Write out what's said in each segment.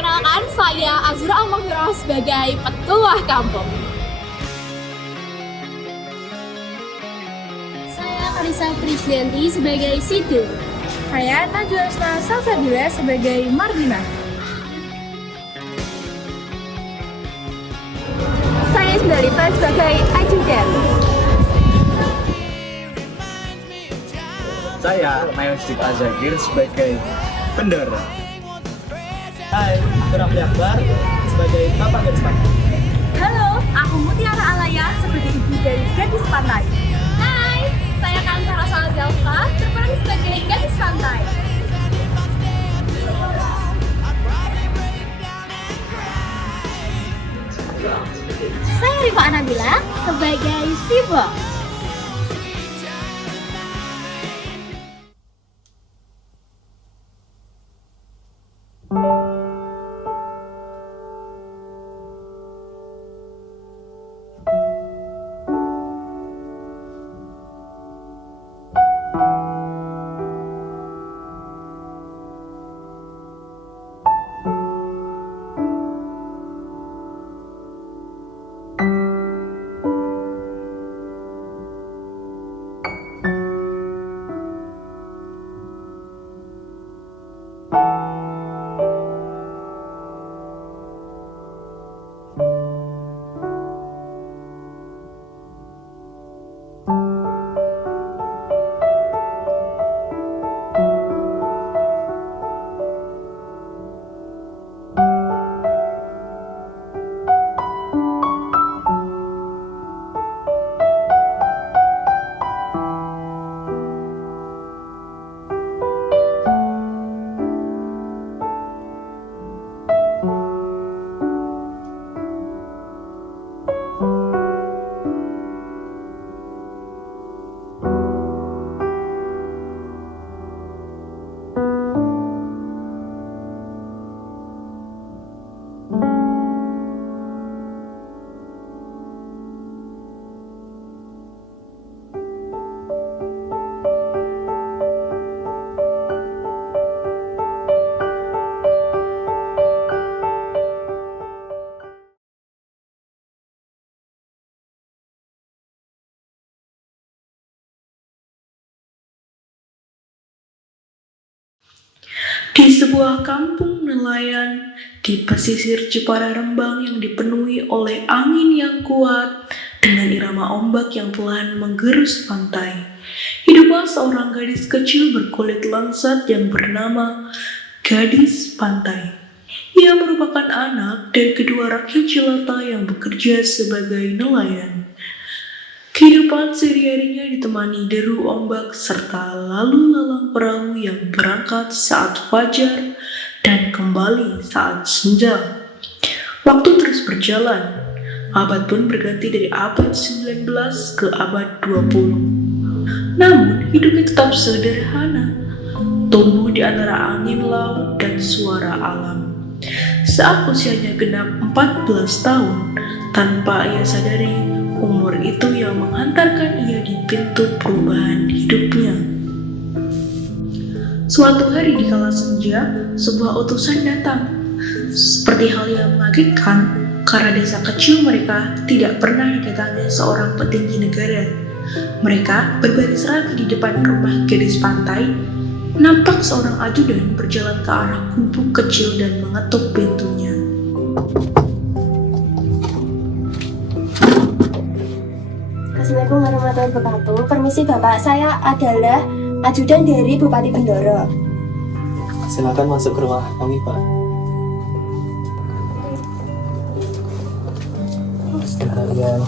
Perkenalkan, saya Azura Al-Maghfirah sebagai Petuah Kampung. Saya Karisa Prislianti sebagai Situ. Saya Najwa Salsabila sebagai Margina. Saya Sundalipa sebagai Ajudan. Saya Mayostik Azagir sebagai Bendera. Hai, aku Rafli Akbar sebagai Bapak Gadis Pantai. Halo, aku Mutiara Alaya sebagai ibu dari Gadis Pantai. Hai, saya Kansara Salzelfa berperan sebagai Gadis Pantai. Saya Rifa Anabila sebagai Siva. Di sebuah kampung nelayan di pesisir Jepara Rembang yang dipenuhi oleh angin yang kuat dengan irama ombak yang pelan menggerus pantai, hiduplah seorang gadis kecil berkulit langsat yang bernama Gadis Pantai. Ia merupakan anak dari kedua rakyat jelata yang bekerja sebagai nelayan. Kehidupan sehari-harinya ditemani deru ombak serta lalu lalang perahu yang berangkat saat fajar dan kembali saat senja. Waktu terus berjalan, abad pun berganti dari abad 19 ke abad 20. Namun hidupnya tetap sederhana, tumbuh di antara angin laut dan suara alam. Saat usianya genap 14 tahun, tanpa ia sadari, umur itu yang menghantarkan ia di pintu perubahan hidupnya. Suatu hari di kala senja, sebuah utusan datang. Seperti hal yang mengagetkan, karena desa kecil mereka tidak pernah didatangi seorang petinggi negara. Mereka berbaris rapi di depan rumah Gadis Pantai. Nampak seorang ajudan berjalan ke arah gubuk kecil dan mengetuk pintunya. Assalamualaikum warahmatullahi wabarakatuh. Permisi Bapak, saya adalah ajudan dari Bupati Bendoro. Silakan masuk ke rumah kami, Pak. Sekalian.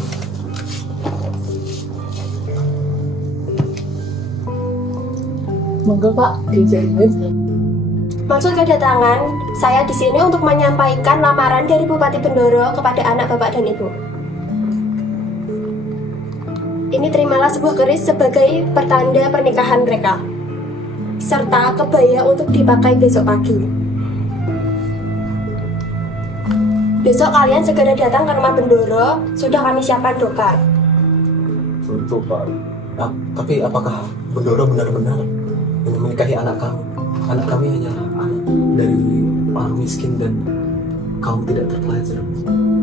Monggo Pak, dijamin. Maksud kedatangan saya di sini untuk menyampaikan lamaran dari Bupati Bendoro kepada anak Bapak dan Ibu. Ini terimalah sebuah keris sebagai pertanda pernikahan mereka, serta kebaya untuk dipakai besok pagi. Besok kalian segera datang ke rumah Bendoro, sudah kami siapkan dokar. Tentu, Pak. Tapi apakah Bendoro benar-benar menikahi anak kami? Anak kami hanya anak dari orang miskin dan kaum tidak terpelajar.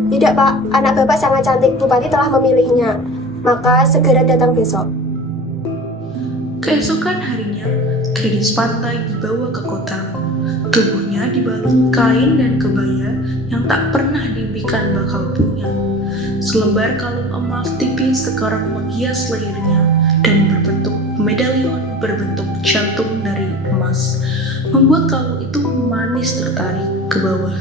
Tidak Pak, anak Bapak sangat cantik, Bupati telah memilihnya. Maka segera datang besok. Keesokan harinya, gadis pantai dibawa ke kota. Tubuhnya dibalut kain dan kebaya yang tak pernah diimpikan bakal punya. Selembar kalung emas tipis sekarang menghias lehernya dan berbentuk medalion berbentuk jantung dari emas, membuat kalung itu manis tertarik ke bawah.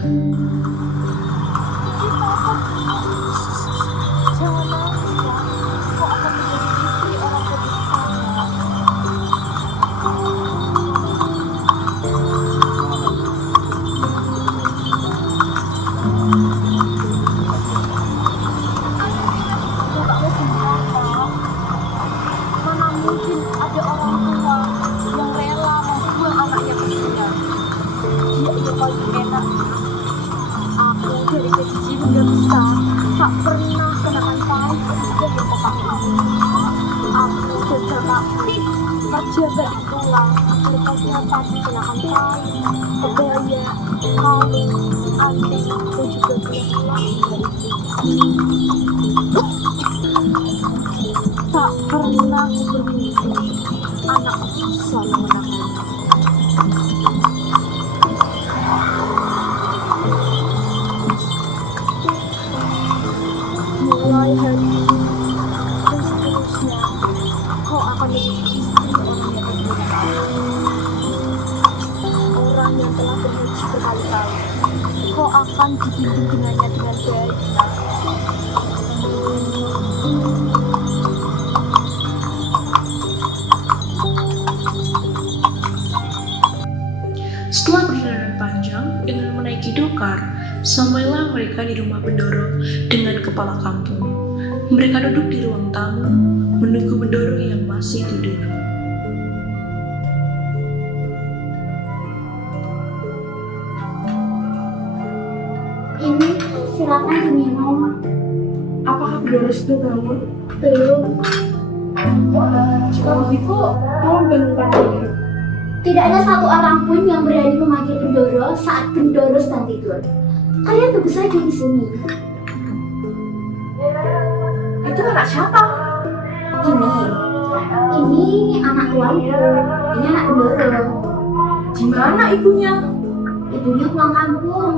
Tak pernah bermimpi anak selalu menangani. Mulai hari ini dan seterusnya, kau akan menjadi istri orang yang berbeda. Orang yang telah berhaji berkali-kali, kau akan dibimbing dengannya dengan baik. Setelah perjalanan panjang dengan menaiki dokar, sampailah mereka di rumah Bendoro dengan kepala kampung. Mereka duduk di ruang tamu, menunggu Bendoro yang masih tidur. Ini silakan diminum. Apakah Bendoro sudah bangun? Belum. Jika begitu, tolong bangunkan dia. Tidak ada satu orang pun yang berani memanggil Bendoro saat Bendoro sedang tidur. Kalian tunggu saja di sini. Itu anak siapa? Ini anak tuanku. Ini anak Bendoro. Di mana ibunya? Ibunya pulang kampung.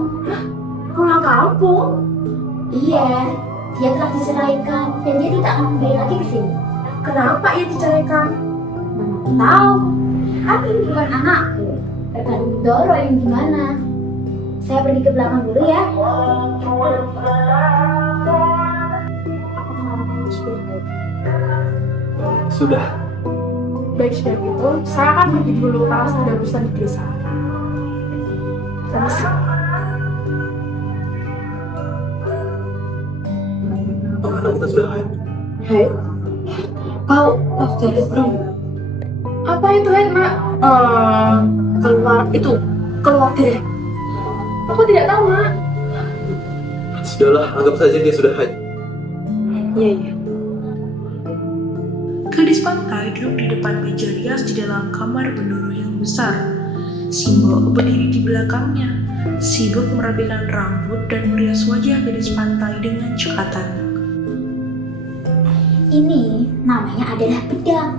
Pulang kampung? Iya, dia telah diceraikan dan dia tidak akan kembali lagi ke sini. Kenapa ia diceraikan? Mana tahu? Kan ini bukan anakku. Tergantung Bendoro yang gimana. Saya pergi ke belakang dulu ya. Sudah. Baik sudah gitu, saya akan pergi dulu karena saya ada urusan di desa. Permisi. Oh, anak kita sudah haid. Haid? Kau dari belum? Apa itu haid, Mak? Keluar dari. Aku tidak tahu, Mak. Sudahlah, anggap saja dia sudah haid. Iya. Gadis pantai duduk di depan meja rias di dalam kamar Bendoro yang besar. Simbok berdiri di belakangnya, sibuk merapikan rambut dan merias wajah gadis pantai dengan cekatan. Ini namanya adalah pedang.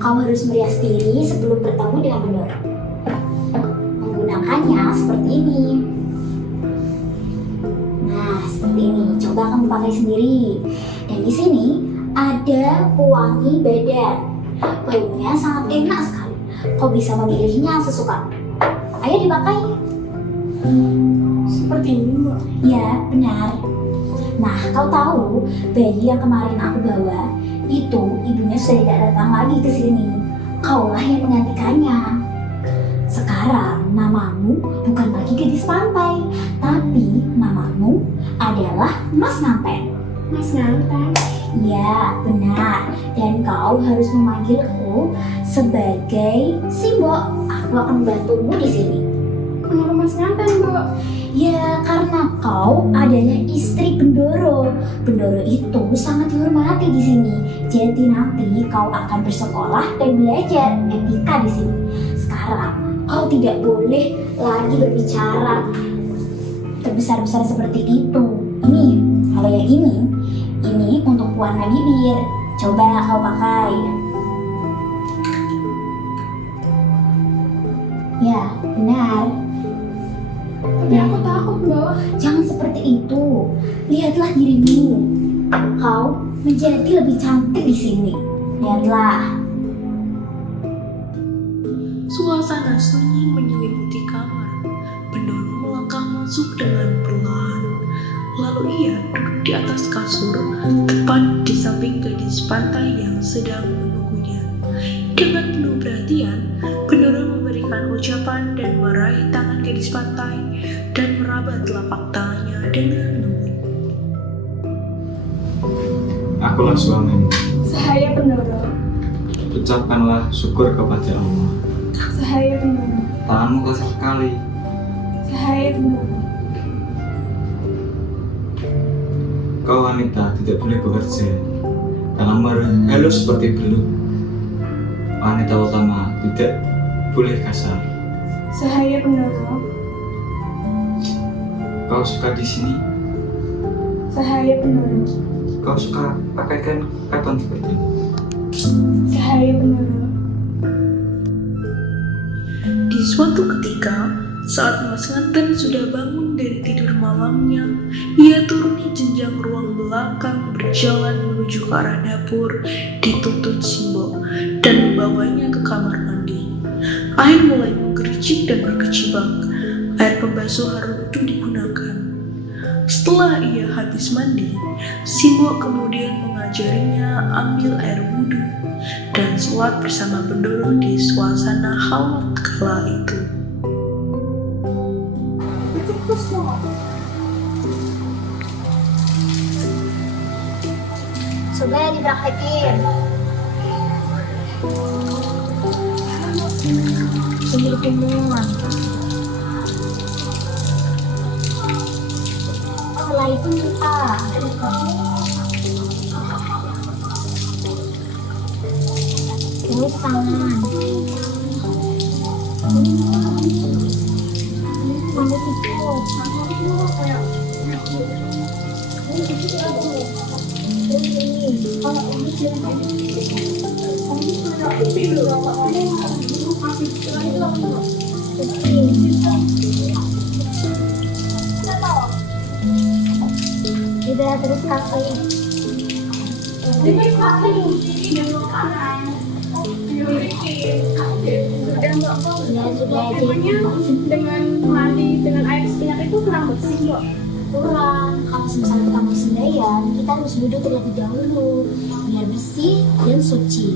Kau harus merias diri sebelum bertemu dengan Bendoro. Menggunakannya seperti ini. Nah, seperti ini. Coba kamu pakai sendiri. Dan di sini ada pewangi badan. Baunya sangat enak sekali. Kau bisa memilihnya sesuka. Ayo dipakai. Seperti ini, Mbak. Ya, benar. Nah, kau tahu bayi yang kemarin aku bawa itu ibunya sudah tidak datang lagi ke sini. Kaulah yang menggantikannya. Sekarang namamu bukan lagi gadis pantai, tapi namamu adalah Mas Nganten. Mas Nganten. Ya, benar. Dan kau harus memanggilku sebagai Simbok. Aku akan membantumu di sini. Kenapa Mas Nganten, Mbak? Ya, karena kau adalah istri Bendoro. Bendoro itu sangat dihormati di sini. Jadi nanti kau akan bersekolah dan belajar etika di sini. Sekarang Kau tidak boleh lagi berbicara terbesar-besar seperti itu. Ini, kalau yang ini untuk warna bibir. Coba kau pakai. Ya, benar. Tapi aku takut, Mbak. Jangan seperti itu. Lihatlah dirimu. Kau menjadi lebih cantik di sini. Lihatlah. Suasana sunyi menyelimuti kamar. Bendoro melangkah masuk dengan perlahan. Lalu ia duduk di atas kasur, tepat di samping gadis pantai yang sedang menunggunya. Dengan penuh perhatian, Bendoro memberikan ucapan dan meraih tangan gadis pantai dan meraba telapak tangannya dengan lembut. Akulah suamimu. Sahaya Bendoro. Ucapkanlah syukur kepada Allah. Sahaya Bendoro. Tanganmu kasar sekali. Sahaya Bendoro. Kau wanita tidak boleh bekerja dalam halus seperti belut. Wanita utama tidak boleh kasar. Sahaya Bendoro. Kau suka di sini? Sahaya Bendoro. Kau suka pakaikan kapan seperti ini? Sahaya Bendoro. Di suatu ketika, saat Mas Nganten sudah bangun dari tidur malamnya, ia turuni jenjang ruang belakang berjalan menuju ke arah dapur, dituntut Simbo, dan membawanya ke kamar mandi. Air mulai menggericik dan berkecibak. Air pembasuh harum itu digunakan. Setelah ia habis mandi, Simbo kemudian mengajarinya ambil air wudhu dan sholat bersama Bendoro di suasana hangat kala itu. Coba dipraktekin. Kumur-kumur. Setelah itu kita terus tangan. Mana sikut? Udah terus kaki. Ya sudah Dengan mandi dengan air sebanyak itu kurang bersih, Mbak. kurang. Kalau misalnya kita mau sembahyang, kita harus wudhu terlebih dahulu biar bersih dan suci.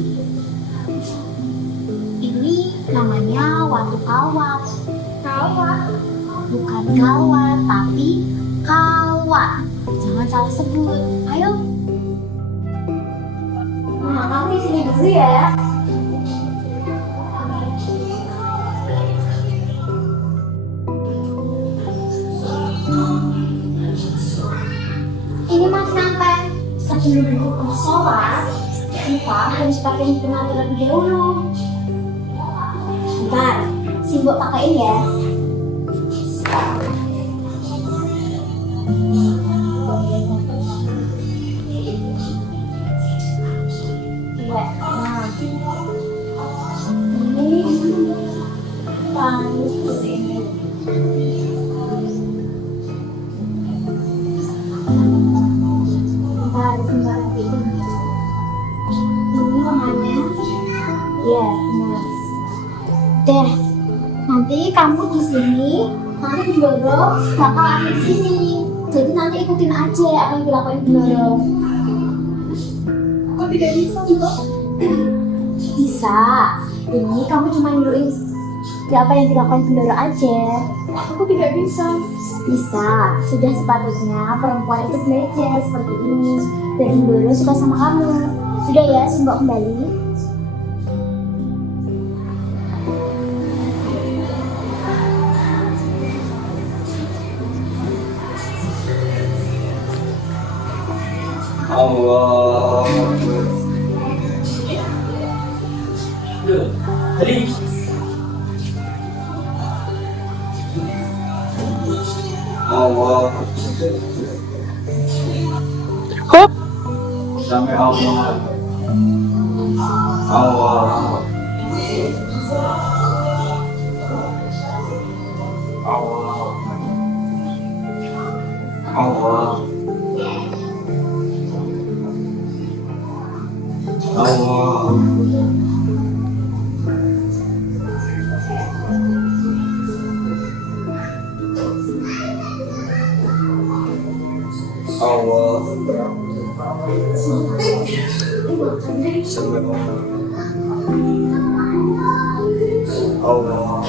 Ini namanya watu kawat. Kawat. Bukan kawat, tapi kawat. Jangan salah sebut. Ayo. Nah, kamu di sini dulu ya. Ini Mas Nganten, sebelum sholat, kita harus pakai mukena terlebih dahulu. Bentar, Simbo pakai ya. Nah, ini tangan seperti ini. Ini namanya ya, benar. Deh, nanti kamu di sini, nanti Bendoro bakal ada di sini. Jadi nanti ikutin aja apa yang dilakuin Bendoro. Kok tidak bisa, Mbak? Bisa. Ini kamu cuma niruin apa yang dilakukan Bendoro aja. Aku tidak bisa. Bisa. Sudah sepatutnya perempuan itu belajar seperti ini. Dan Bendoro suka sama kamu. Sudah ya, Simbo kembali. Allah. Jadi, Allah. Hop. Sampai Allah. Allah. Allah. Allah. Allah. Allah. Allah. Allah.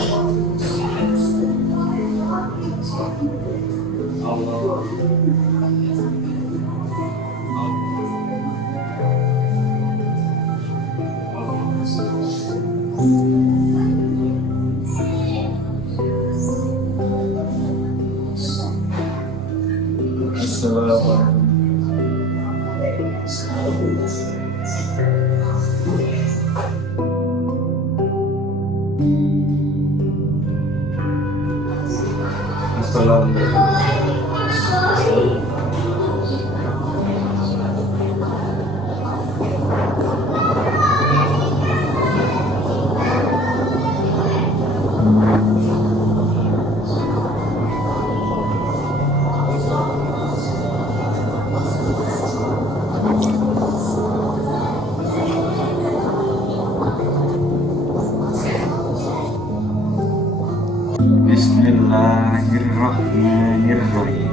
Bismillahirrahmanirrahim.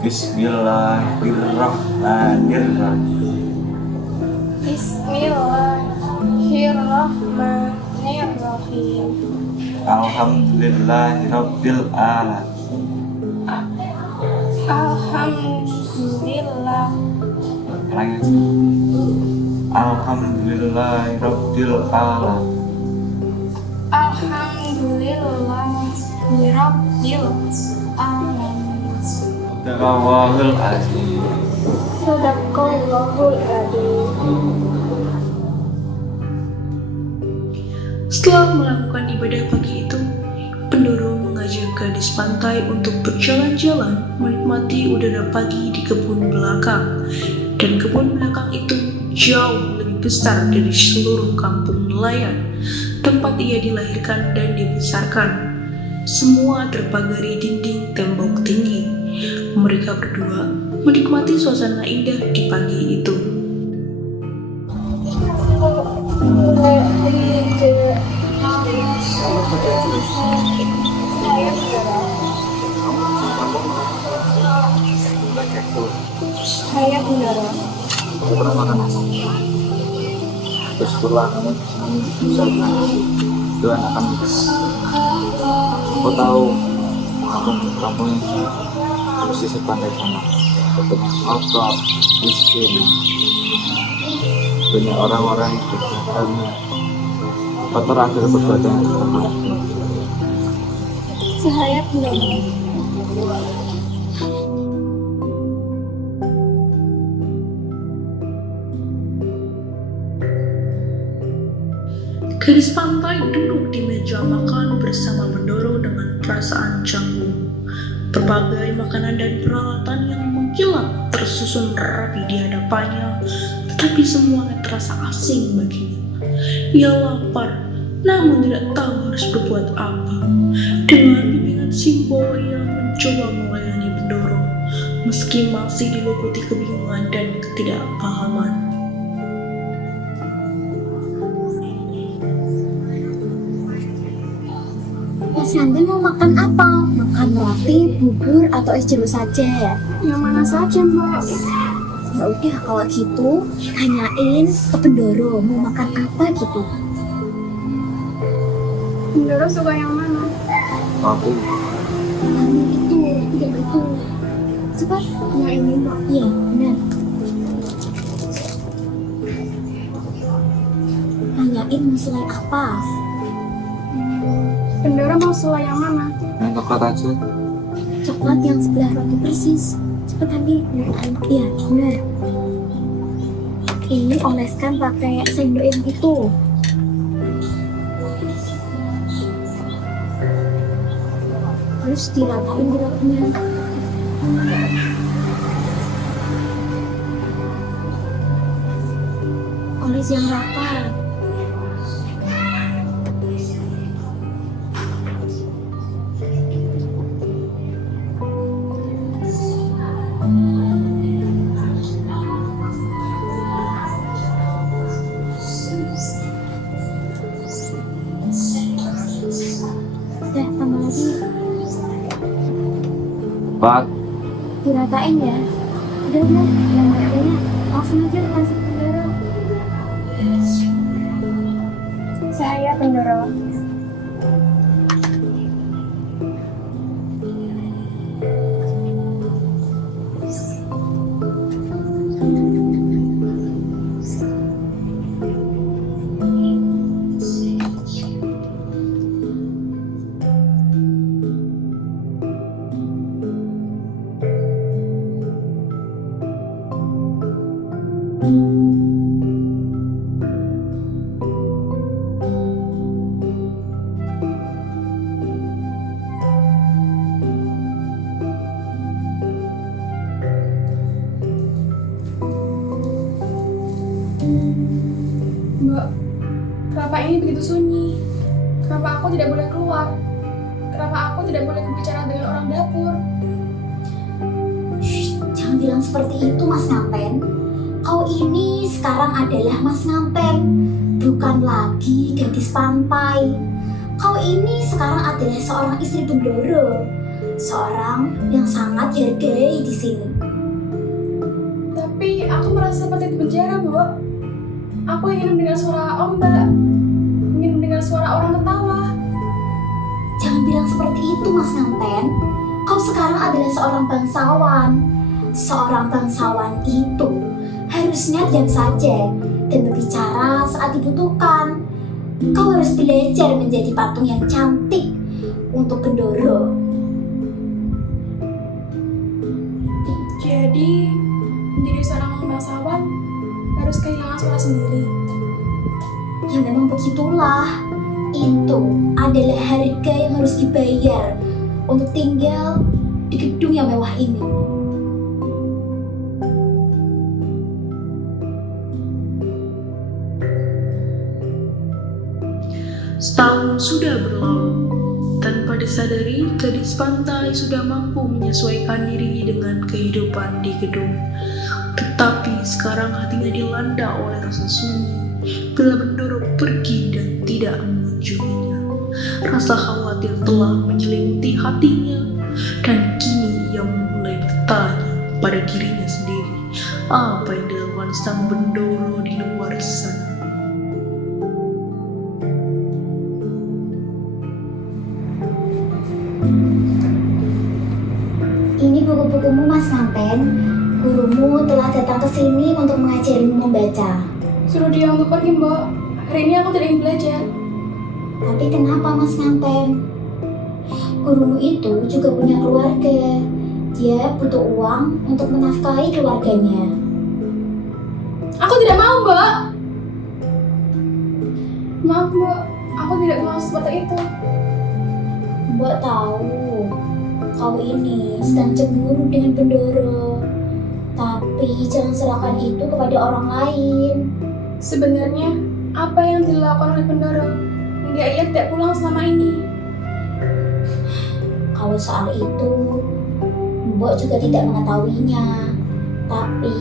Bismillahirrahmanirrahim. Bismillahirrahmanirrahim. Alhamdulillahirabbil alamin. Alhamdulillah. Alhamdulillahirabbil alamin. Alhamdulillahirabbil alamin. Sadaqallahul azim. Sadaqallahul adzim. Setelah melakukan ibadah pagi itu, Pendoro mengajak gadis pantai untuk berjalan-jalan menikmati udara pagi di kebun belakang. Dan kebun belakang itu jauh lebih besar dari seluruh kampung nelayan, tempat ia dilahirkan dan dibesarkan. Semua terpagari dinding tembok tinggi. Mereka berdua menikmati suasana indah di pagi itu. Saya Pendoro. Aku pernah makan terus pulang bisa itu anak kami. Aku tahu kampung ini di sisi pantai sana banyak kotor, miskin, banyak orang-orang yang berkegiatan kotor akhir perbuatan. Saya Pendoro. Gadis pantai duduk di meja makan bersama Pendoro dengan perasaan canggung. Berbagai makanan dan peralatan yang mengkilat tersusun rapi di hadapannya, tetapi semuanya terasa asing baginya. Ia lapar, namun tidak tahu harus berbuat apa. Dengan bimbingan Simbo, ia mencoba melayani Pendoro, meski masih diliputi kebingungan dan ketidakpahaman. Mas Randa mau makan apa? Makan roti, bubur, atau es jeruk saja? Yang mana saja, Mbak? Ya udah kalau gitu, tanyain ke Pendoro mau makan apa gitu. Pendoro suka yang mana? Aku Yang itu, tidak itu. Cepat. Yang ini, Mbak. Iya, benar. Tanyain mau selai apa? Pendoro mau selai yang mana? yang coklat aja. Coklat yang sebelah roti persis. Cepat ambil. Iya, benar. Ini oleskan pakai sendok yang itu. Terus diratain geraknya. Oles yang rata. Tambah lagi. Pak, Diratain ya. Udah, yang adanya langsung aja kasih bendera. Saya Bendoro. Mbak, kenapa ini begitu sunyi? Kenapa aku tidak boleh keluar? Kenapa aku tidak boleh berbicara dengan orang dapur? Shh, jangan bilang seperti itu Mas Ngampen. Kau ini sekarang adalah Mas Ngampen, bukan lagi gadis pantai. Kau ini sekarang adalah seorang istri Bendoro, seorang yang sangat dihargai di sini. Tapi aku merasa seperti di penjara, Mbak. Aku ingin mendengar suara ombak, ingin mendengar suara orang tertawa. Jangan bilang seperti itu Mas Ngampen. Kau sekarang adalah seorang bangsawan. Seorang bangsawan itu harusnya diam saja dan berbicara saat dibutuhkan. Kau harus belajar menjadi patung yang cantik untuk Bendoro. Jadi, menjadi seorang bangsawan harus kehilangan suara sendiri. Ya memang begitulah. Itu adalah harga yang harus dibayar untuk tinggal di gedung yang mewah ini. Setahun sudah berlalu. Tanpa disadari, gadis pantai sudah mampu menyesuaikan diri dengan kehidupan di gedung. Tetapi sekarang hatinya dilanda oleh rasa sunyi bila Bendoro pergi dan tidak mengunjunginya. Rasa khawatir telah menyelimuti hatinya dan kini ia mulai bertanya pada dirinya sendiri, apa yang dilakukan sang Bendoro di luar sana. Ini buku-bukumu Mas Ngampen. Gurumu telah datang ke sini untuk mengajarimu membaca. Suruh dia untuk pergi, Mbak. Hari ini aku tidak ingin belajar. Tapi kenapa Mas Ngampen? Gurumu itu juga punya keluarga. Dia butuh uang untuk menafkahi keluarganya. Aku tidak mau, Mbak. Maaf, Mbak. Aku tidak mau seperti itu. Mbak tahu, kau ini sedang cemburu dengan Bendoro. Tapi jangan serahkan itu kepada orang lain. Sebenarnya, apa yang dilakukan oleh Bendoro hingga ia tidak pulang selama ini? Kalau soal itu, Mbok juga tidak mengetahuinya. Tapi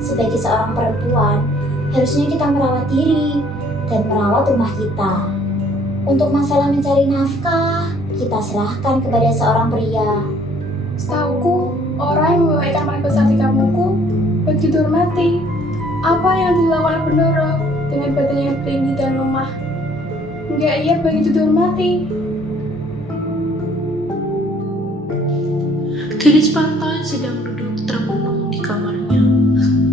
sebagai seorang perempuan, harusnya kita merawat diri dan merawat rumah kita. Untuk masalah mencari nafkah, kita serahkan kepada seorang pria. Setauku, orang yang membawaikan paling besar di kampungku begitu dihormati. Apa yang dilakukan oleh Bendoro dengan badannya yang tinggi dan lemah hingga ia begitu dihormati? Gadis pantai sedang duduk termenung di kamarnya.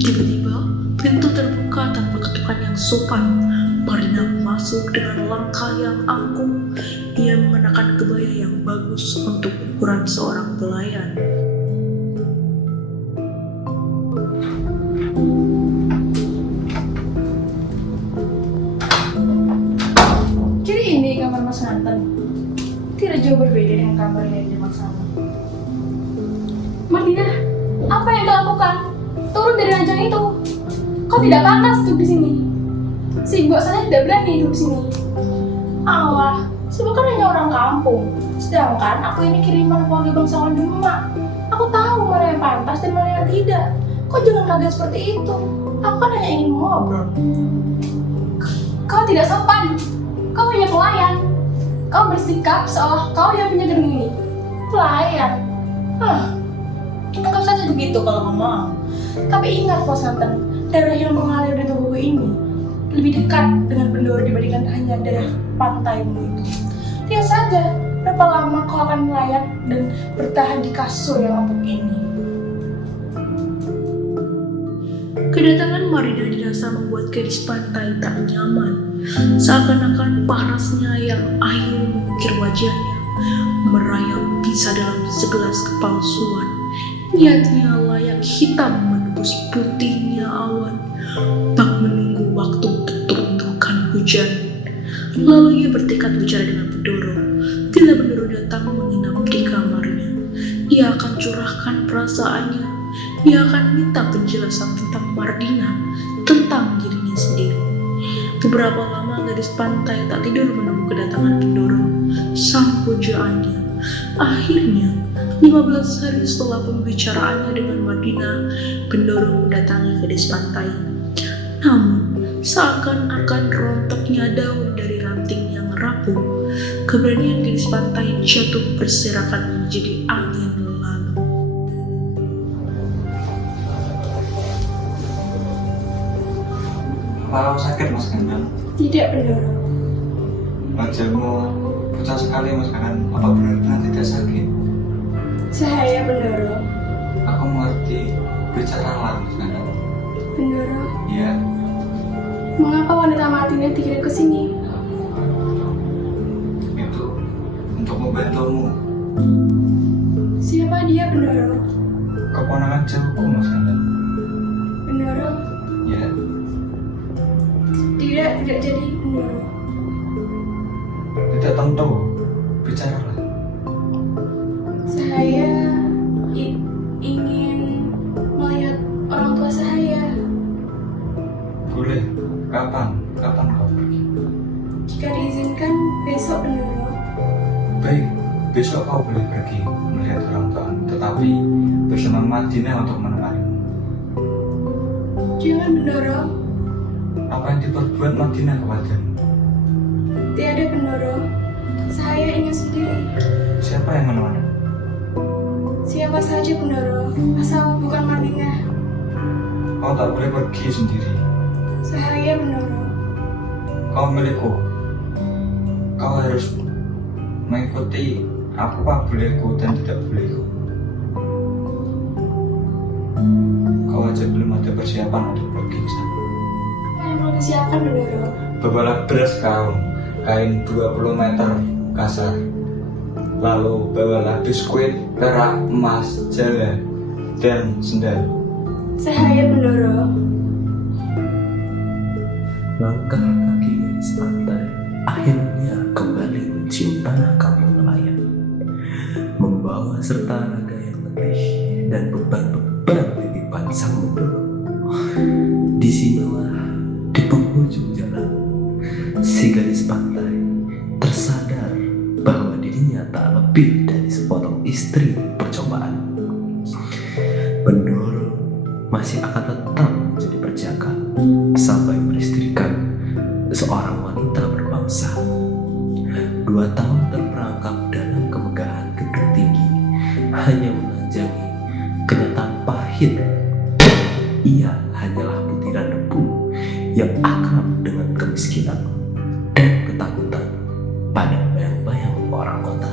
Tiba-tiba pintu terbuka tanpa ketukan yang sopan. Marina masuk dengan langkah yang angkuh. Ia mengenakan kebaya yang bagus untuk ukuran seorang pelayan. Mas Nanten. Tidak jauh berbeda dengan kabar yang di sana. Martina, apa yang kau lakukan? Turun dari ranjang itu. Kau tidak pantas duduk di sini. Si Mbok saja tidak berani duduk di sini. Allah, si Mbok kan hanya orang kampung. Sedangkan aku ini kiriman keluarga bangsawan Demak. Aku tahu mana yang pantas dan mana yang tidak. Kau jangan kaget seperti itu. Aku kan hanya ingin ngobrol. Kau tidak sopan. Kau hanya pelayan. Kau bersikap seolah kau yang punya gedung ini. Pelayan. Anggap saja begitu kalau kamu mau. Tapi ingat Mas Nanten, darah yang mengalir di tubuhku ini lebih dekat dengan Bendoro dibandingkan hanya darah pantaimu itu. Lihat saja berapa lama kau akan melayat dan bertahan di kasur yang empuk ini. Kedatangan Marina dirasa membuat gadis pantai tak nyaman. Seakan-akan parasnya yang ayu mengukir wajahnya, merayap bisa dalam segelas kepalsuan. Niatnya layak hitam menembus putihnya awan, bak menunggu waktu untuk turunkan hujan. Lalu ia bertekad bicara dengan Bendoro. Bila Bendoro datang menginap di kamarnya, ia akan curahkan perasaannya. Ia akan minta penjelasan tentang Marina, tentang dirinya sendiri. Beberapa lama gadis pantai tak tidur menunggu kedatangan Bendoro, sang pujaannya. Akhirnya, 15 hari setelah pembicaraannya dengan Marina, Bendoro mendatangi gadis pantai. Namun, seakan-akan rontoknya daun dari ranting yang rapuh, keberanian gadis pantai jatuh berserakan menjadi angin lalu. Apa sakit Mas Kandan? Tidak, Bendoro. Wajahmu pucat sekali Mas Kandan. Apa benar-benar tidak sakit? Saya Bendoro. Aku mengerti. Bicaralah Mas Kandan. Bendoro, Iya. mengapa wanita Martina dikirim ke sini? Itu untuk membantumu. Siapa dia, Bendoro? Keponakan jauhku Mas Kandan. Bendoro, Ya. tidak jadi, Bendoro. Tidak tentu. Bicaralah. Saya ingin melihat orang tua saya. Boleh. Kapan? Kapan kau pergi? Jika diizinkan, besok, Bendoro. Baik. Besok kau boleh pergi melihat orang tuamu. Tetapi bersama Madinah untuk menemanimu. Jangan, Bendoro. Apa yang diperbuat Madinah kepadamu? Tiada, Bendoro. Saya ingin sendiri. Siapa yang menemani? Siapa saja, Bendoro, asal bukan Martina. Kau tak boleh pergi sendiri. Saya, Bendoro. Kau milikku. Kau harus mengikuti apa bolehku dan tidak bolehku. Kau aja belum ada persiapan untuk pergi ke sana. Apa yang mau disiapkan, Bendoro? Bawalah beras kau, kain 20 meter kasar. Lalu bawalah biskuit, perak, emas, jala, dan sendal. Saya, Bendoro. Langkah kaki gadis pantai akhirnya kembali mencium tanah kampung nelayan, membawa serta raga yang letih dan beban-beban titipan sang Bendoro. Disinilah di penghujung jalan, si gadis pantai tersadar bahwa dirinya tak lebih dari sepotong istri percobaan. Bendoro masih akan tetap menjadi perjaka sampai beristrikan seorang wanita berbangsa. 2 tahun terperangkap dalam kemegahan gedung tinggi hanya menelanjangi kenyataan pahit. Ia hanyalah butiran debu yang akrab dengan kemiskinan dan ketakutan pada bayang-bayang orang kota.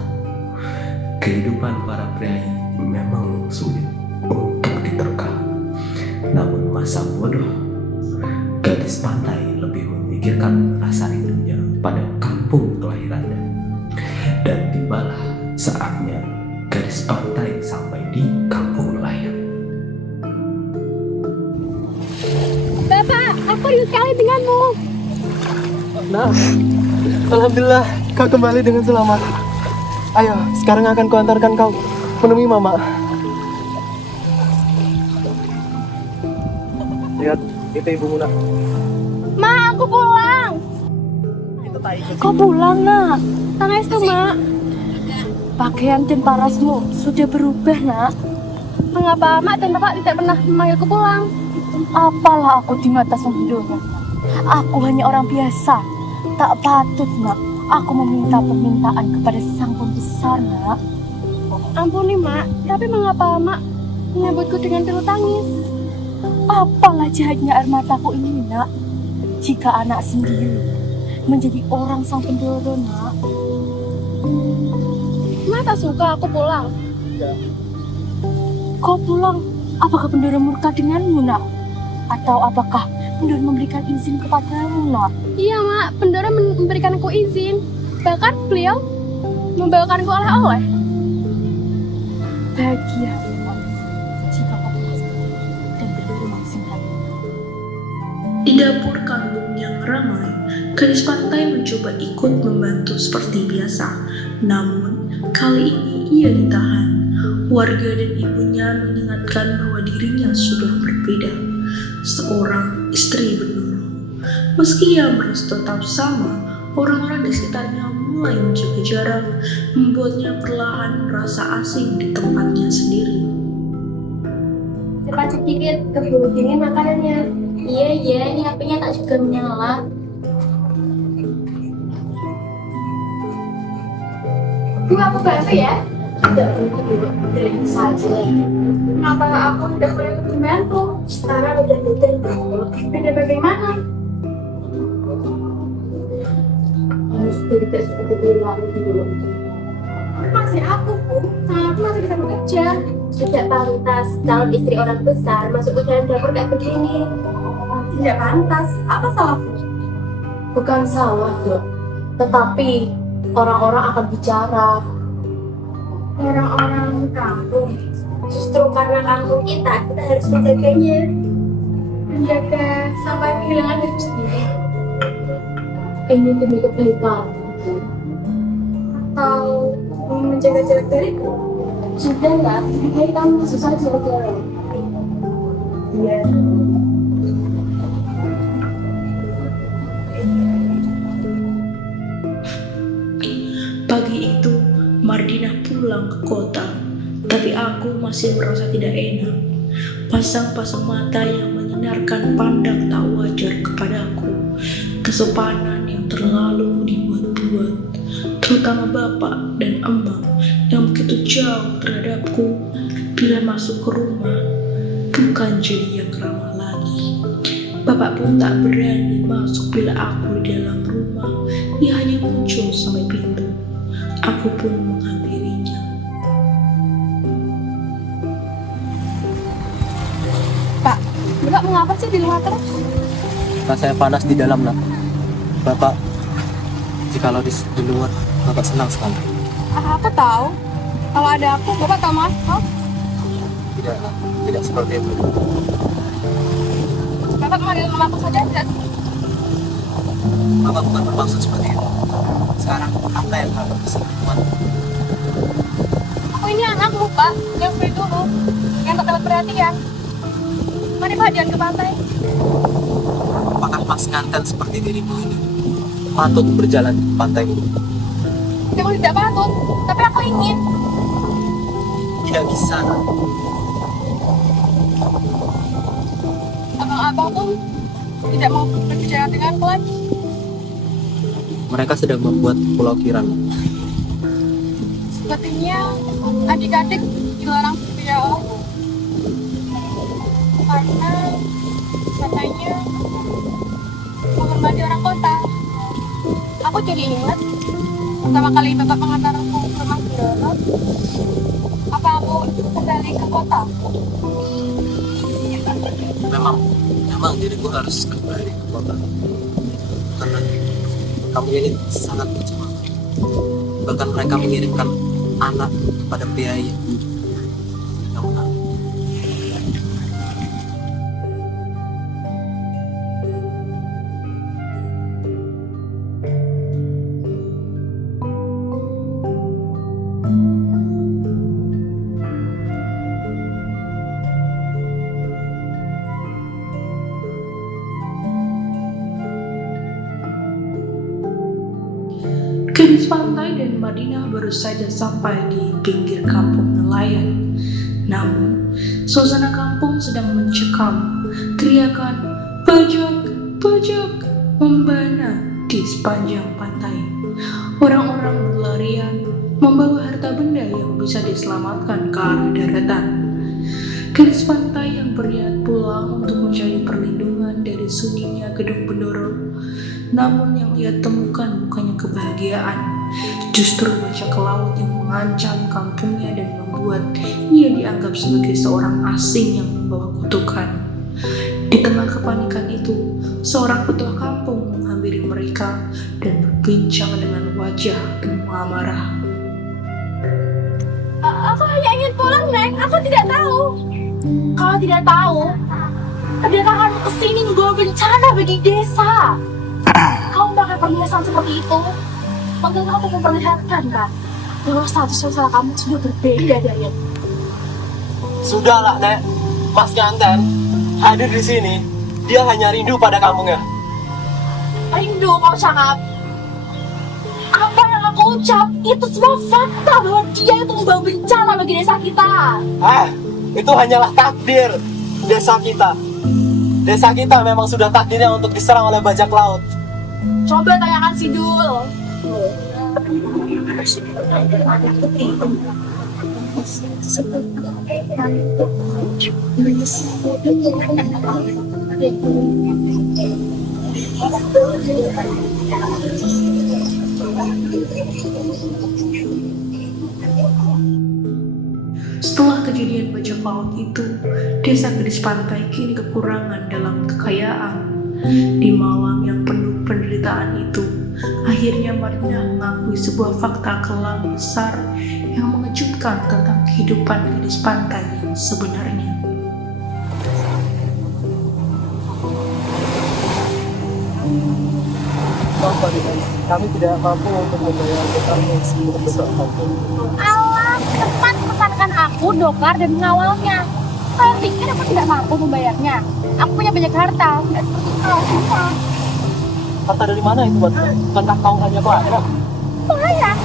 Kehidupan para pria memang sulit untuk diterka. Namun masa bodoh, gadis pantai lebih memikirkan rasa rindunya pada kampung kelahirannya. Dan tibalah saatnya gadis pantai sampai di kampung nelayan. Bapak, aku rindu sekali denganmu. Nah, alhamdulillah kau kembali dengan selamat. Ayo, sekarang akan kuantarkan kau menemui mama. Lihat, itu ibumu nak. Ma, aku pulang. Itu tak ikut. Kau pulang, nak? Tangis tuh, Mak. Pakaian dan parasmu sudah berubah, nak. Mengapa Mak dan Bapak tidak pernah memanggilku pulang? Apalah aku di mata sang pendono. Aku hanya orang biasa. Tak patut, nak. Aku meminta permintaan kepada sang pembesar, nak. Ampuni, Mak. Tapi mengapa Mak menyambutku dengan penuh tangis? Apalah jahatnya air mataku ini, nak. Jika anak sendiri menjadi orang sang pendoro, nak. Mata suka aku pulang? Ya. Kau pulang? Apakah pendoro murka denganmu, nak? Atau apakah pendoro memberikan izin kepadamu, nak? Iya, Mak. Pendoro memberikanku izin. Bahkan beliau membawakanku oleh-oleh. Bahagia, Mak. Jika kau pulang dan pendoro mengizinkan. Di dapur kampung yang ramai, gadis pantai mencoba ikut membantu seperti biasa. Namun, kali ini ia ditahan. Warga dan ibunya mengingatkan bahwa dirinya sudah berbeda. Seorang istri pendoro. Meski ia merasa tetap sama, orang-orang di sekitarnya mulai menjaga jarak, membuatnya perlahan merasa asing di tempatnya sendiri. Cepat sedikit, keburu dingin makanannya. Iya, ini apinya tak juga menyala. Bu, aku bantu ya? Tidak perlu, dari saja. Kenapa aku tidak boleh membantu? Sekarang udah beda, beda bagaimana? Harus tidak seperti dulu dulu. Masih aku, Bu. Aku masih bisa bekerja. Tidak pantas calon istri orang besar masuk ke dalam dapur kayak begini. Tidak pantas. Apa salahku? Bukan salah, Dok. Tetapi orang-orang akan bicara. Orang-orang kampung. Justru karena kampung kita harus menjaganya. Menjaga sampai kehilangan diri sendiri. Ini demi kebaikan. Atau menjaga jarak dariku? Sudah enggak? Hai, kamu susah jaga. Iya. Pagi itu, Mardinah pulang ke kota, tapi aku masih merasa tidak enak. Pasang-pasang mata yang menyinarkan pandang tak wajar kepadaku, kesopanan yang terlalu dibuat-buat, terutama bapak dan emak yang begitu jauh terhadapku bila masuk ke rumah, bukan jadi yang ramah lagi. Bapak pun tak berani masuk bila aku di dalam rumah, ia hanya muncul sampai pintu. Aku pun menghampirinya. Pak, Bapak mengapa sih di luar terus? Rasanya panas di dalam nak. Bapak, jikalau di luar, Bapak senang sekali. Aku tahu. Kalau ada aku, Bapak tahu Mas. Oh, Tidak seperti itu. Bapak memanggil nama aku saja tidak? Bapak bukan bermaksud seperti itu. Sekarang apa yang harus dilakukan? Aku ini anakmu, Pak. Yang seperti dulu. Yang tak dapat perhatian. Mari Pak, jangan ke pantai. Apakah Mas nganten seperti dirimu ini patut berjalan di pantai ini? Aku tidak patut, tapi aku ingin. Tidak bisa. Abang-abang pun tidak mau berbicara denganku lagi. Mereka sedang membuat pulau Kiran. Sepertinya adik-adik dilarang berbicara olehku. Karena katanya menghormati orang kota. Aku jadi ingat pertama kali Bapak mengantarku ke rumah Kirono. Apa aku kembali ke kota? Memang diriku harus kembali ke kota karena kamu ini sangat kecewa. Bahkan mereka mengirimkan anak kepada pria yang jauh. Gadis pantai dan Madinah baru saja sampai di pinggir kampung nelayan. Namun, suasana kampung sedang mencekam. Teriakan pajak, pajak membana di sepanjang pantai. Orang-orang berlarian membawa harta benda yang bisa diselamatkan ke arah daratan. Gadis pantai yang berniat pulang untuk mencari perlindungan dari sunyinya gedung Bendoro. Namun yang ia temukan bukannya kebahagiaan, justru bajak laut yang mengancam kampungnya dan membuat ia dianggap sebagai seorang asing yang membawa kutukan. Di tengah kepanikan itu, seorang ketua kampung menghampiri mereka dan berbincang dengan wajah penuh amarah. Aku hanya ingin pulang, Neng. Aku tidak tahu. Kau tidak tahu? Kedatanganmu ke sini membawa bencana bagi desa. Kau pakai perhiasan seperti itu, mungkin kau ingin memperlihatkan kan bahwa status sosial kamu sudah berbeda dari yang Sudahlah, Nek. Mas Nganten hadir di sini, dia hanya rindu pada kampungnya. rindu. Kau cakap apa yang aku ucap itu semua fakta bahwa dia itu membawa bencana bagi desa kita. Itu hanyalah takdir desa kita. Desa kita memang sudah takdirnya untuk diserang oleh bajak laut. Coba tanyakan si Dul. Setelah kejadian bajak laut itu, desa Gadis Pantai kini kekurangan dalam kekayaan. Di malam yang penuh penderitaan itu, akhirnya Marina mengakui sebuah fakta kelam besar yang mengejutkan tentang kehidupan gadis pantai yang sebenarnya. Kami tidak mampu untuk membayar utang yang sebesar itu. Allah, cepat pesankan aku, dokar dan mengawalnya. Kau pikir aku tidak mampu membayarnya? Aku punya banyak harta, tidak seperti kau semua. Harta dari mana itu, Buat? Bukankah kau hanya pelayan? Pelayan?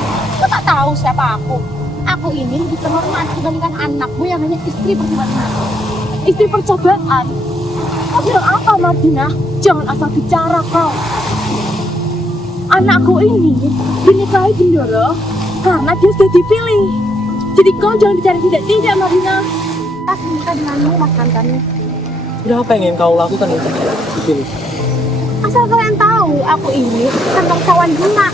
Kau tak tahu siapa aku? Aku ini lebih terhormat dibandingkan anakmu yang hanya istri percobaan. Istri percobaan? Kau bilang apa, Martina? Jangan asal bicara kau. Anakku ini dinikahi Bendoro karena dia sudah dipilih. Jadi kau jangan bicara tidak, Martina. Kita menikah denganmu, Mas Kantani. Sudah apa yang ingin kau lakukan untuk di sini? Asal kalian tahu, aku ini kan bangsawan Demak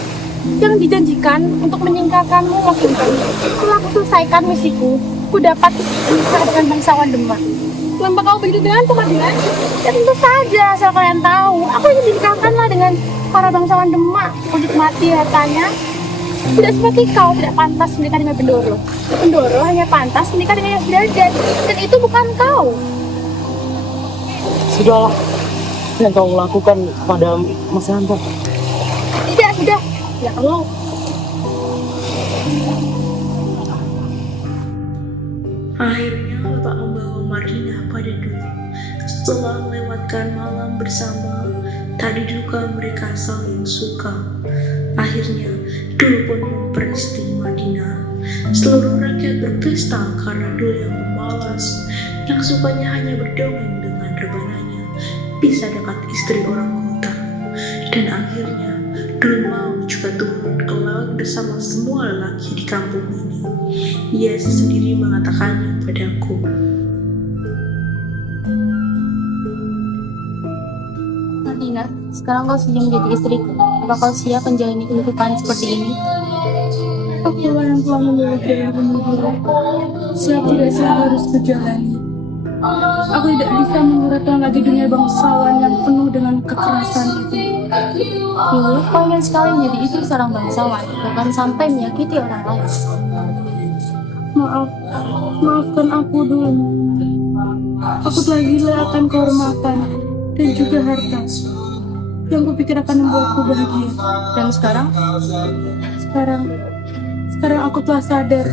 yang dijanjikan untuk meninggalkanmu, Mas Kantani. Setelah aku selesaikan misiku, aku dapat menikah dengan bangsawan Demak. Lembah kau begitu denganku, Martina? Ya tentu saja, asal kalian tahu, aku ingin dinikahkanlah dengan para bangsawan Demak untuk mati hartanya. Tidak seperti kau tidak pantas menikah dengan Bendoro. Bendoro hanya pantas menikah dengan yang belajar, dan itu bukan kau. Sudahlah, yang kau lakukan pada Mas Hanta. Tidak, sudah. Ya Allah. Akhirnya Bapak membawa Marina pada Dul. Setelah melewatkan malam bersama, tak diduga mereka saling suka. Akhirnya Dul pun memperistri Marina. Seluruh rakyat berpesta karena Dul yang pemalas, yang sukanya hanya berdongeng dengan rebananya, bisa dekat istri orang kota. Dan akhirnya Dul mau juga turun ke laut bersama semua lelaki di kampung ini. Ia sendiri mengatakannya padaku. Martina, sekarang kau sudah menjadi istriku. Apa kau siap menjalani kehidupan seperti ini? Aku yang telah memilih dari Bendoro. Siap tidak siap harus berjalani. Aku tidak bisa menguratkan lagi dunia bangsawan yang penuh dengan kekerasan itu. Dulu kau ingin sekali menjadi istri seorang bangsawan, bahkan sampai menyakiti orang lain. Maafkan aku dulu. Aku telah gila akan kehormatan dan juga harta yang kupikir akan membuatku bahagia. Dan sekarang Sekarang aku telah sadar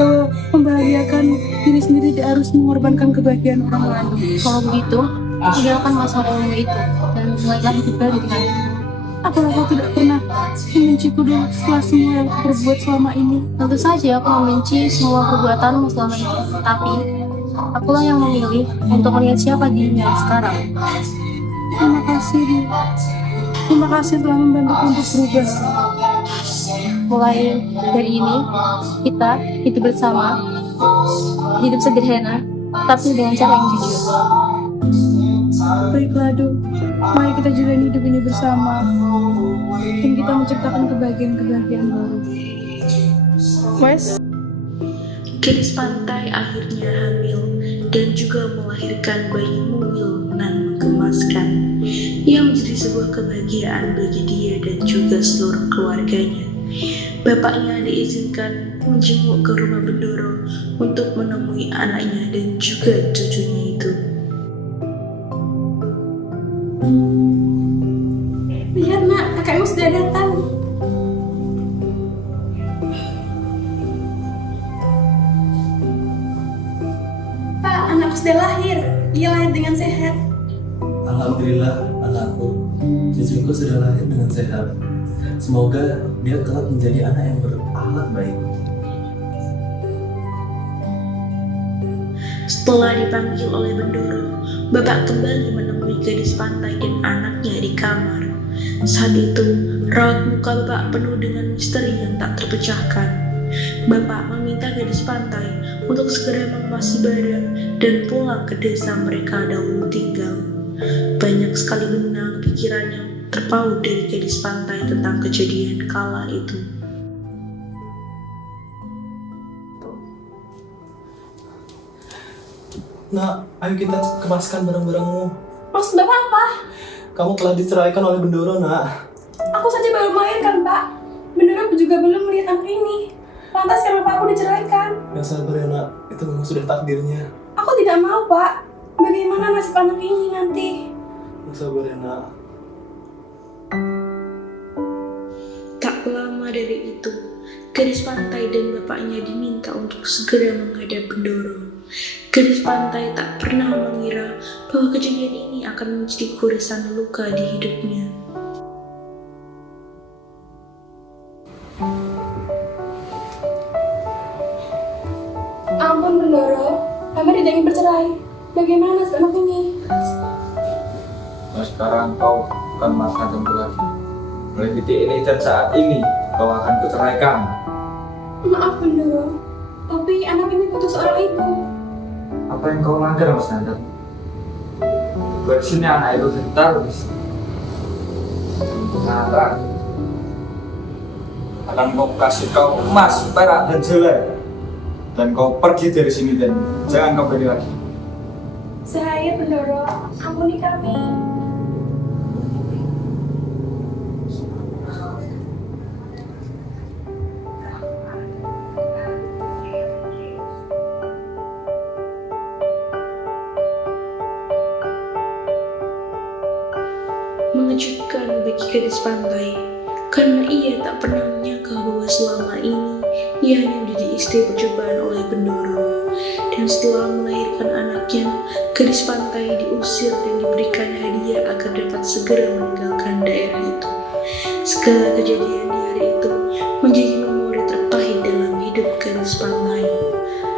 bahwa membahagiakan diri sendiri tidak harus mengorbankan kebahagiaan orang lain. kalau begitu, tinggalkan masa lalu itu dan mulailah hidup baru denganku. Apakah kau tidak pernah membenciku dulu setelah semua yang aku perbuat selama ini? Tentu saja aku membenci semua perbuatanmu selama ini. Tapi, akulah yang memilih untuk melihat siapa dirinya sekarang. Terima kasih, Bu. Terima kasih telah membantuku untuk berubah. Mulai dari ini, kita hidup bersama, hidup sederhana, tapi dengan cara yang jujur. Baiklah, Du. Mari kita jalani hidup ini bersama, dan kita menciptakan kebahagiaan-kebahagiaan baru. Wes? Gadis pantai akhirnya hamil dan juga melahirkan bayi mungil nan menggemaskan yang menjadi sebuah kebahagiaan bagi dia dan juga seluruh keluarganya. Bapaknya diizinkan menjenguk ke rumah Bendoro untuk menemui anaknya dan juga cucunya itu. Lihat nak, kakakmu sudah datang. Pak, anakku sudah lahir. Ia lahir dengan sehat. Alhamdulillah, anakku. Cucuku sudah lahir dengan sehat. Semoga dia kelak menjadi anak yang berakhlak baik. Setelah dipanggil oleh Bendoro, bapak kembali menemui gadis pantai dan anaknya di kamar. Saat itu, raut muka bapak penuh dengan misteri yang tak terpecahkan. Bapak meminta gadis pantai untuk segera mengemasi barang dan pulang ke desa mereka dahulu tinggal. Banyak sekali benang pikirannya terpaut dari gadis pantai tentang kejadian kala itu. Nak, ayo kita kemaskan barang-barangmu. Maksud bapak apa? Kamu telah diceraikan oleh Bendoro, nak. Aku saja baru melahirkan, Pak. Benar juga belum melihat anak ini. Lantas kenapa aku diceraikan? Yang sabar ya, nak. Itu memang sudah takdirnya. Aku tidak mau, Pak. Bagaimana nasib anak ini nanti? Yang sabar ya, nak. Tak lama dari itu, gadis pantai dan bapaknya diminta untuk segera menghadap Bendoro. Gadis pantai tak pernah mengira bahwa kejadian ini akan menjadi goresan luka di hidupnya. Ampun, Bendoro. Kami tidak ingin bercerai. Bagaimana nasib anak ini? Nah, sekarang kau akan makan tentu lagi. Mulai titik ini dan saat ini kau akan kuceraikan. Maaf, Bendoro. Tapi anak ini butuh seorang ibu. Apa yang kau langgar, Mas Nandang? Buat sini anak itu terus. Nara akan kau kasih kau emas, perak, dan jelek. Dan kau pergi dari sini dan jangan kembali lagi. Saya, Bendoro. Ampuni kami. Mengejutkan bagi gadis pantai, karena ia tak pernah menyangka bahwa selama ini ia hanya menjadi istri percobaan oleh Bendoro. Dan setelah melahirkan anaknya, gadis pantai diusir dan diberikan hadiah agar dapat segera meninggalkan daerah itu. Segala kejadian di hari itu menjadi memori terpahit dalam hidup gadis pantai.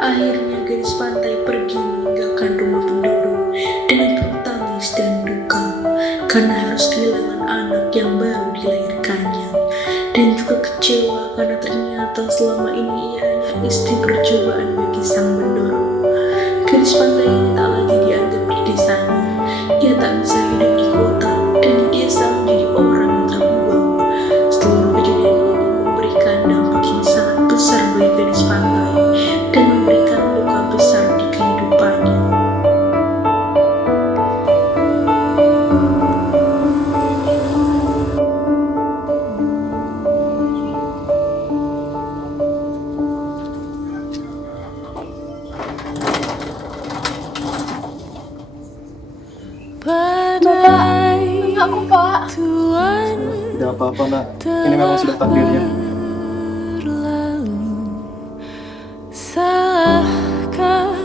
Akhirnya gadis pantai pergi meninggalkan rumah Bendoro dengan penuh tangis dan duka, karena harus kehilangan anak yang baru dilahirkannya, dan juga kecewa karena ternyata selama ini ia hanya istri percobaan bagi sang Bendoro. Gadis pantai ini tak lagi dianggap di desanya. Ia tak bisa hidup di kota dan di desa menjadi orang yang terbuang. Seluruh kejadian ini memberikan dampak yang sangat besar bagi gadis pantai dan memberikan luka besar di kehidupannya. Aku, Pak. Tidak apa-apa, nak. Ini memang sudah takdirnya. Salahkah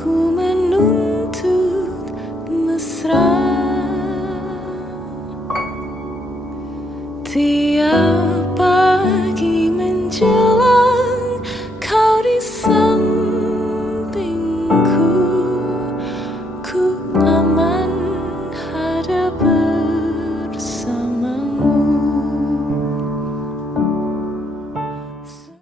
ku menuntut mesra dia.